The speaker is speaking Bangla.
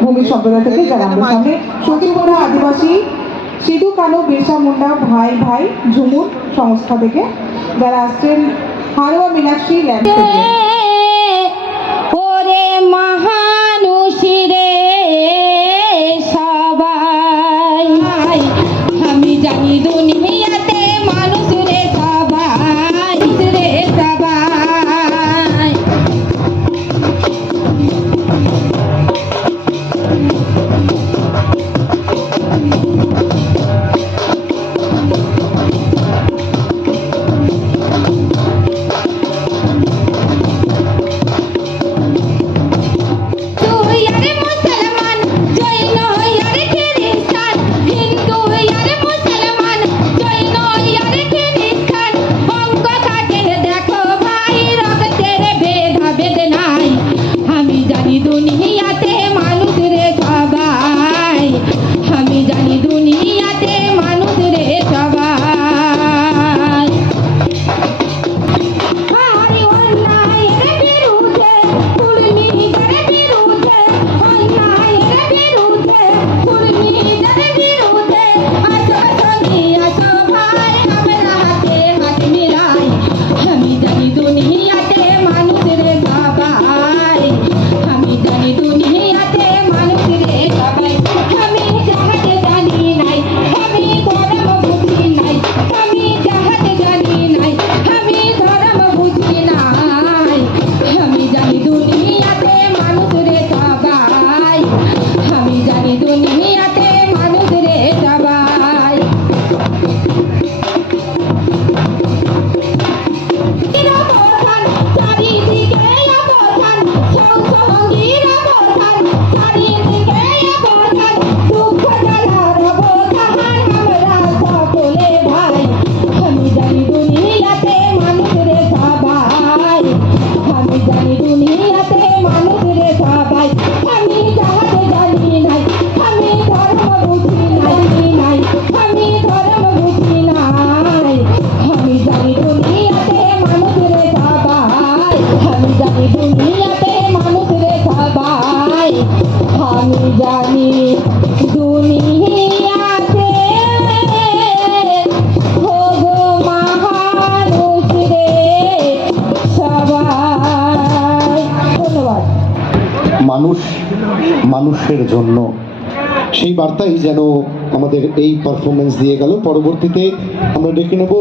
ভূমি সম্প্রদায় থেকে যারা আমাদের সামনে সতীপুরা আদিবাসী সিধু কালো বিরসা মুন্ডা ভাই ভাই ঝুমুর সংস্থা থেকে যারা আসছেন হারোয়া মীনাক্ষী ল্যাব থেকে মানুষ, মানুষের জন্য। সেই বার্তাই যেন আমাদের এই পারফরমেন্স দিয়ে গেল। পরবর্তীতে আমরা ডেকে নেব